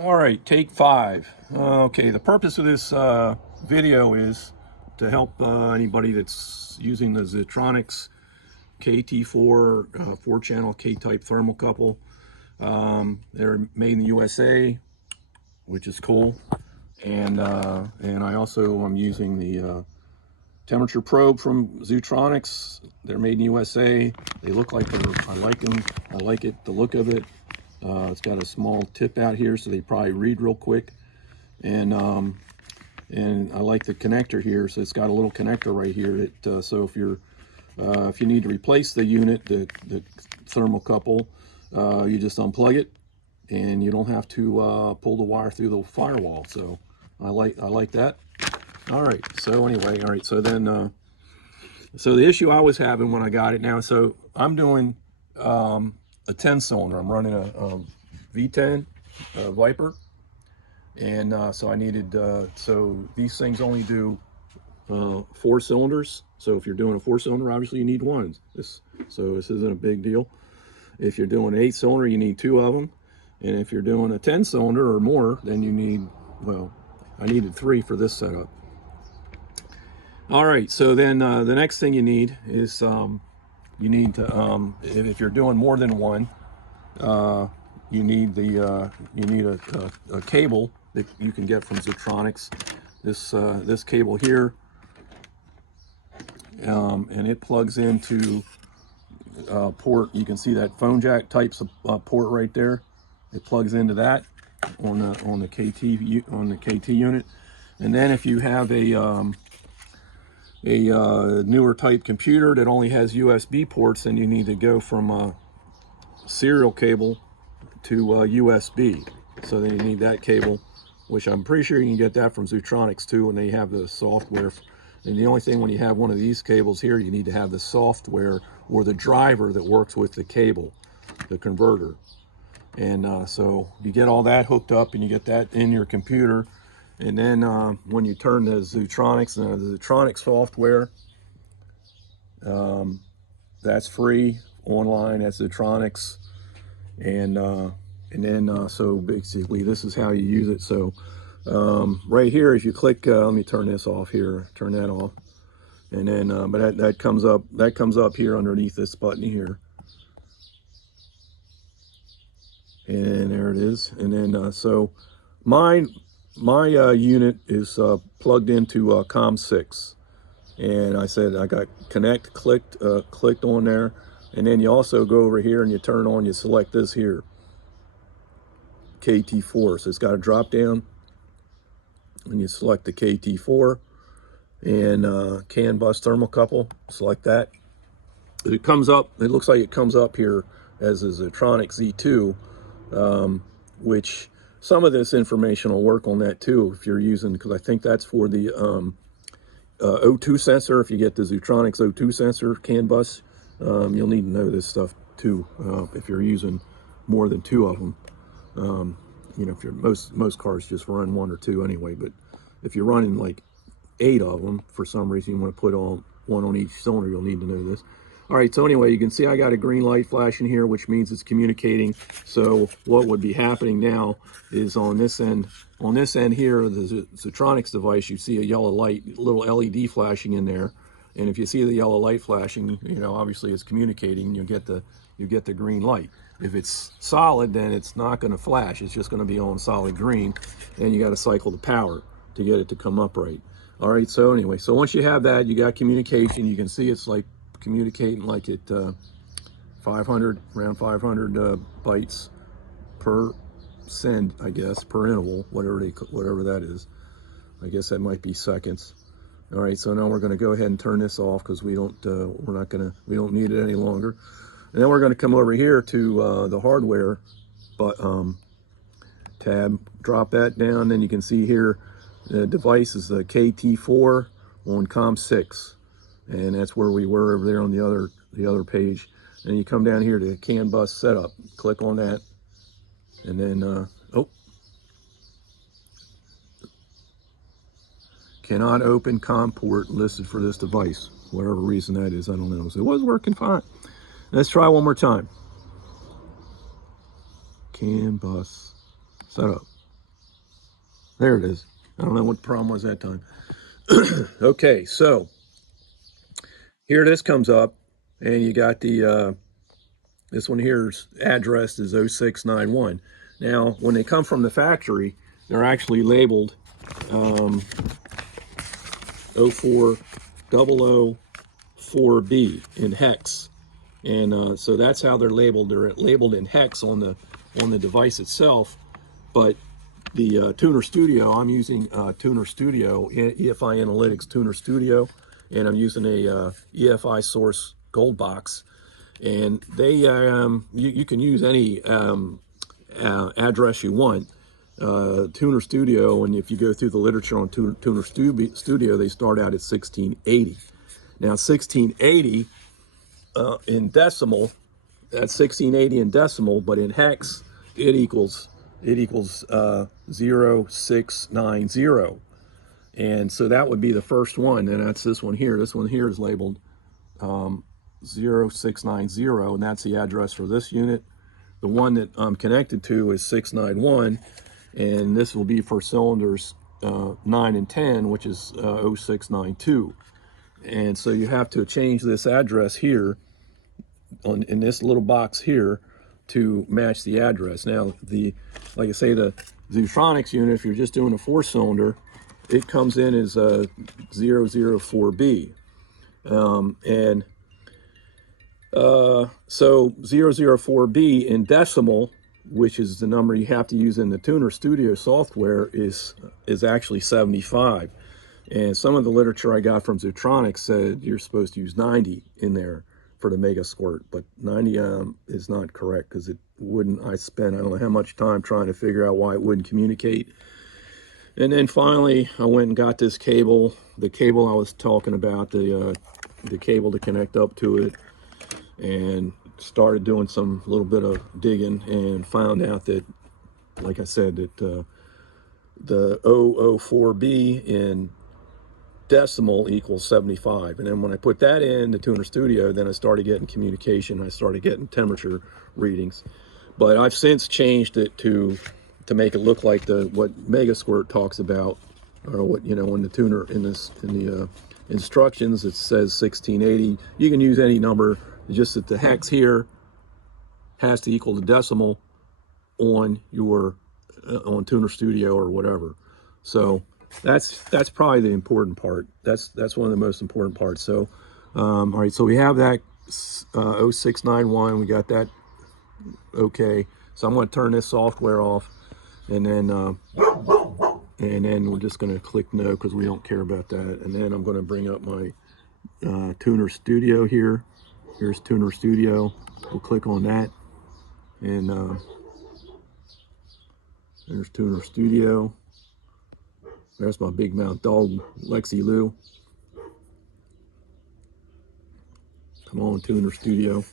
All right, take 5. Okay, the purpose of this video is to help anybody that's using the Zeitronix KT-4 4-channel K-type thermocouple. They're made in the USA, which is cool. And I also am using the temperature probe from Zeitronix. They're made in the USA. They look like I like them. I like it, the look of it. It's got a small tip out here, so they probably read real quick. And I like the connector here, so it's got a little connector right here. That so if you need to replace the unit, the thermocouple, you just unplug it, and you don't have to pull the wire through the firewall. So I like that. All right. So anyway, all right. So then, so the issue I was having when I got it now. So I'm doing a 10 cylinder. I'm running a V10 Viper, and so I needed so these things only do 4 cylinders. So if you're doing a 4 cylinder, obviously you need one. So this isn't a big deal. If you're doing an 8 cylinder, you need 2 of them, and if you're doing a 10 cylinder or more, then you need, well, I needed 3 for this setup. All right, so then the next thing you need is you need to if you're doing more than one, you need a cable that you can get from Zeitronix. This cable here, and it plugs into port. You can see that phone jack types of port right there. It plugs into that on the KT unit. And then if you have a newer type computer that only has USB ports, then you need to go from a serial cable to USB. So then you need that cable, which I'm pretty sure you can get that from Zeitronix too, and they have the software. And the only thing when you have one of these cables here, you need to have the software or the driver that works with the cable, the converter. And so you get all that hooked up, and you get that in your computer. And then when you turn the Zeitronix software, that's free online at Zeitronix. And then so basically this is how you use it. So right here, if you click, let me turn this off here, turn that off, and then but that comes up here underneath this button here, and there it is. And then so my unit is plugged into COM6, and I said I got connect clicked on there. And then you also go over here and you turn on, you select this here, KT-4. So it's got a drop down, and you select the KT-4 and CAN bus thermocouple. Select that. It comes up, it looks like it comes up here as a Zeitronix Z2, which some of this information will work on that too if you're using, because I think that's for the O2 sensor. If you get the Zeitronix O2 sensor CAN bus, you'll need to know this stuff too if you're using more than 2 of them. You know, if you're most cars just run 1 or 2 anyway, but if you're running like 8 of them for some reason, you want to put one on each cylinder, you'll need to know this. All right, so anyway, you can see I got a green light flashing here, which means it's communicating. So what would be happening now is on this end here, the Zeitronix device, you see a yellow light, little LED flashing in there. And if you see the yellow light flashing, you know, obviously it's communicating. You get the green light. If it's solid, then it's not going to flash. It's just going to be on solid green, and you got to cycle the power to get it to come up right. All right. So anyway, so once you have that, you got communication. You can see it's like communicating like at 500, around 500 bytes per send, I guess, per interval, whatever that is. I guess that might be seconds. All right, so now we're going to go ahead and turn this off because we don't need it any longer. And then we're going to come over here to the hardware tab, drop that down. Then you can see here the device is the KT-4 on COM6, and that's where we were over there on the other page. And you come down here to CAN bus setup, click on that, and then cannot open COM port listed for this device. Whatever reason that is, I don't know. So it was working fine. Let's try one more time. CAN bus setup. There it is. I don't know what the problem was that time. Okay, so here this comes up, and you got the this one here's addressed as 0691. Now, when they come from the factory, they're actually labeled 04004B in hex, and so that's how they're labeled. They're labeled in hex on the device itself. But the Tuner Studio, I'm using Tuner Studio, EFI Analytics Tuner Studio, and I'm using a EFI Source Gold Box. And they, you can use any address you want. Tuner Studio, and if you go through the literature on Tuner Studio, they start out at 1680. Now 1680 in decimal, that's 1680 in decimal, but in hex, it equals 0690. And so that would be the first one, and that's this one here. This one here is labeled 0690, and that's the address for this unit. The one that I'm connected to is 691, and this will be for cylinders 9 and 10, which is 0692. And so you have to change this address here in this little box here to match the address. Now, like I say, the Zeitronix unit, if you're just doing a 4-cylinder, it comes in as 004B. So 004B in decimal, which is the number you have to use in the Tuner Studio software, is actually 75. And some of the literature I got from Zeitronix said you're supposed to use 90 in there for the Megasquirt, but 90 is not correct, because it wouldn't. I don't know how much time trying to figure out why it wouldn't communicate. And then finally, I went and got this cable, the cable I was talking about, the cable to connect up to it, and started doing some little bit of digging, and found out that, like I said, that the 004B in decimal equals 75. And then when I put that in the Tuner Studio, then I started getting communication. I started getting temperature readings. But I've since changed it to make it look like what Megasquirt talks about, or what, you know, in the tuner, in the instructions, it says 1680. You can use any number, just that the hex here has to equal the decimal on your on Tuner Studio or whatever. So that's probably the important part. That's one of the most important parts. So all right, so we have that 0691. We got that. Okay, so I'm going to turn this software off, and then we're just going to click no, because we don't care about that. And then I'm going to bring up my Tuner Studio here. Here's Tuner Studio. We'll click on that, and there's Tuner Studio. There's my big mouth dog, Lexi Lou. Come on, Tuner Studio.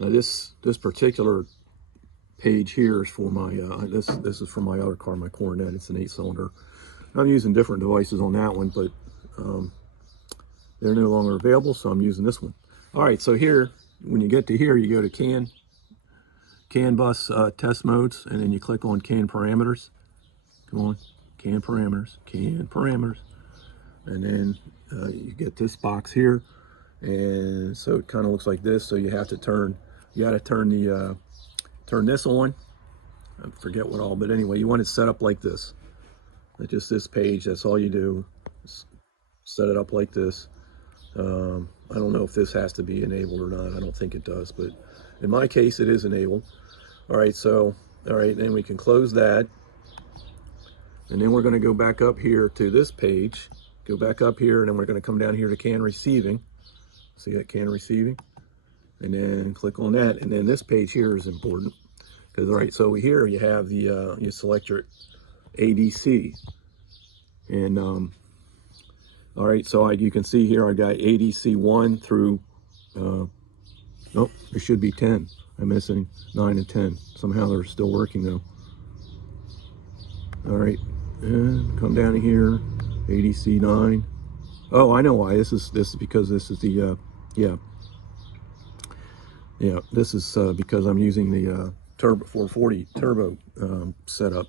Now this particular page here is for my this is for my other car, my Coronet. It's an 8-cylinder. I'm using different devices on that one, but they're no longer available, so I'm using this one. All right, so here, when you get to here, you go to CAN bus test modes, and then you click on CAN parameters. Come on, CAN parameters, and then you get this box here, and so it kind of looks like this. So you have to turn this on. I forget what all, but anyway, you want it set up like this. Just this page. That's all you do. Set it up like this. I don't know if this has to be enabled or not. I don't think it does, but in my case, it is enabled. All right, so then we can close that, and then we're going to go back up here to this page. Go back up here, and then we're going to come down here to CAN receiving. See that, CAN receiving, and then click on that. And then this page here is important, because all right, so here you have the you select your ADC, and all right, so you can see here I got ADC 1 through nope, there should be 10. I'm missing 9 and 10. Somehow they're still working though. All right, and come down here, ADC 9, Oh, I know why. This is because this is the yeah, this is because I'm using the turbo 440 turbo setup,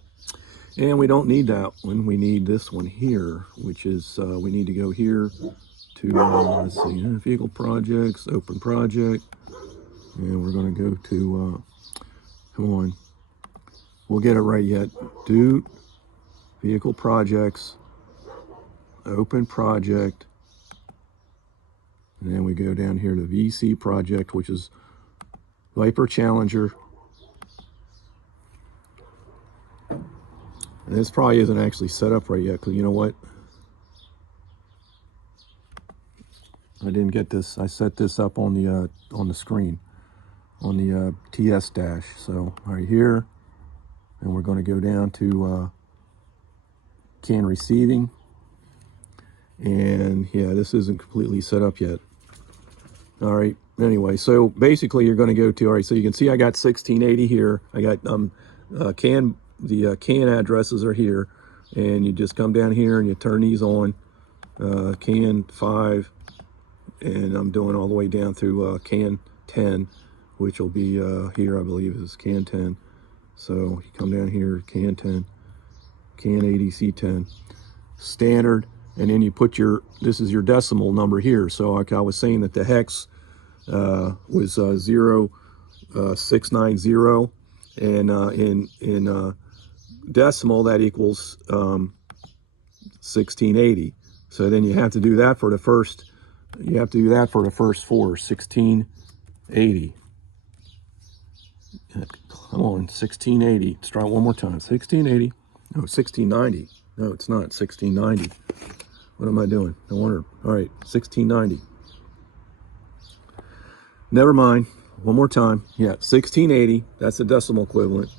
and we don't need that one. We need this one here, which is we need to go here to let's see, vehicle projects, open project, and we're going to go to come on, we'll get it right yet, dude. Vehicle projects, open project, and then we go down here to VC project, which is Viper Challenger. And this probably isn't actually set up right yet, because you know what? I didn't get this. I set this up on the screen, on the TS dash. So right here, and we're going to go down to CAN receiving. And yeah, this isn't completely set up yet. All right. Anyway, so basically you're going to go to, all right, so you can see I got 1680 here. I got CAN, the CAN addresses are here, and you just come down here and you turn these on, CAN 5, and I'm doing all the way down through CAN 10, which will be here, I believe, is CAN 10. So you come down here, CAN 10, CAN ADC10, standard, and then you put your, this is your decimal number here. So like I was saying that the hex was 0690, and in decimal that equals 1680. So then you have to do that for the first, you have to do that for the first four, 1680. Come on, 1680. Let's try it one more time. 1680. No, 1690. No, it's not 1690. What am I doing? No wonder. All right, 1690. Never mind. One more time. Yeah, 1680. That's the decimal equivalent.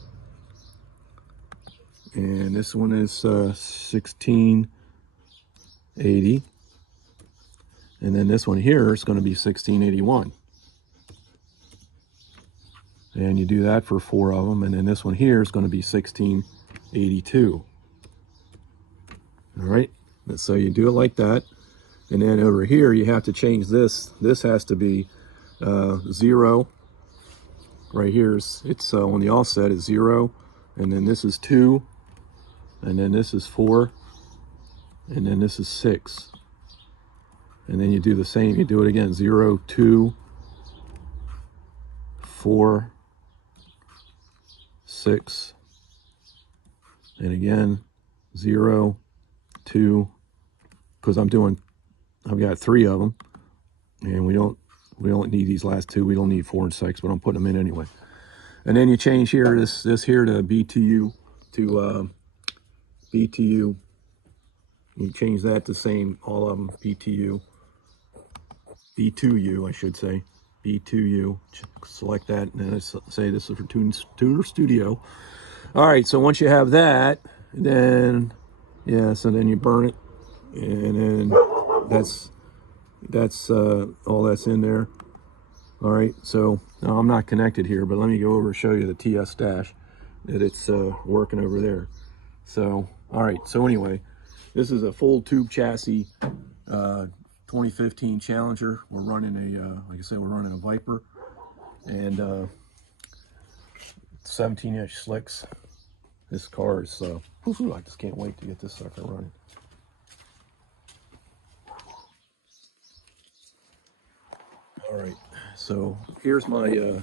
And this one is 1680. And then this one here is going to be 1681. And you do that for four of them. And then this one here is going to be 1682. All right. So you do it like that. And then over here, you have to change this. This has to be 0. Right here, it's on the offset is 0. And then this is 2. And then this is 4. And then this is 6. And then you do the same. You do it again. 0, 2, 4, 6. And again, 0, 2. Because I've got 3 of them, and we don't need these last 2. We don't need 4 and 6, but I'm putting them in anyway. And then you change here this here to BTU to BTU. You change that to same, all of them, BTU, B2U, I should say, B2U. Select that, and then I say this is for Tuner Studio. All right, so once you have that, then yeah, so then you burn it, and then that's all that's in there. All right, so now I'm not connected here, but let me go over and show you the TS dash that it's working over there. So all right, so anyway, this is a full tube chassis 2015 Challenger. We're running a like I said, we're running a Viper and 17-inch slicks. This car is I just can't wait to get this sucker running. All right, so here's my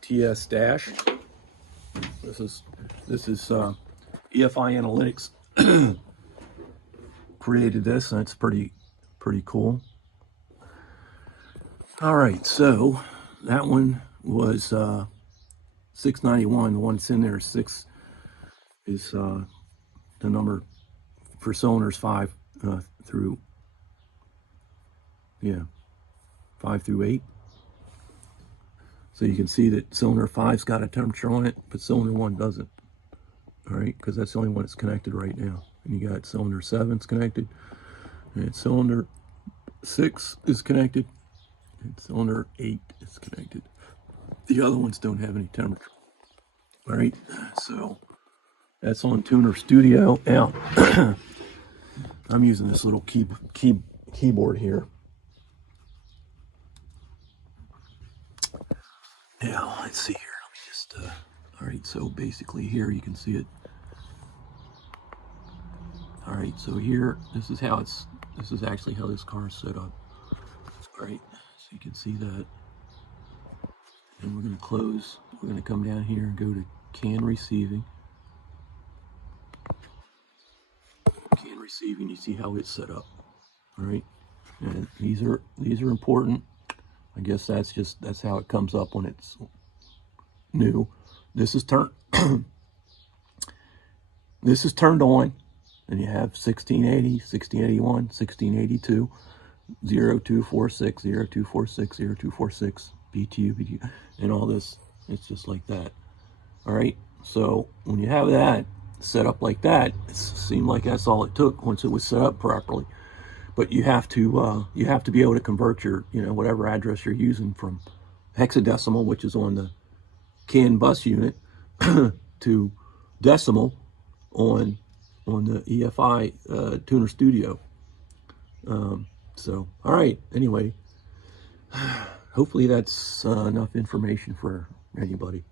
TS dash. This is EFI Analytics created this, and it's pretty cool. All right, so that one was 691. The one that's in there, 6 is the number for cylinders 5 through 5 through 8. So you can see that cylinder 5's got a temperature on it, but cylinder 1 doesn't. All right, because that's the only one that's connected right now. And you got cylinder 7's connected, and cylinder 6 is connected, and cylinder 8 is connected. The other ones don't have any temperature. All right, so that's on Tuner Studio. Now, I'm using this little keyboard here. Now, let's see here. Let me just, all right, so basically here you can see it. All right, so here, this is actually how this car is set up. All right, so you can see that. And we're going to close. We're going to come down here and go to CAN receiving. CAN receiving, you see how it's set up. All right, and these are important. I guess that's how it comes up when it's new. This is turned this is turned on, and you have 1680, 1681, 1682, 0246, 0246, 0246, BTU, and all this. It's just like that. All right, so when you have that set up like that, it seemed like that's all it took once it was set up properly. But you have to be able to convert your, whatever address you're using from hexadecimal, which is on the CAN bus unit, to decimal on the EFI Tuner Studio. So, all right. Anyway, hopefully that's enough information for anybody.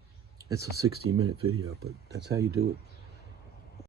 It's a 16-minute video, but that's how you do it.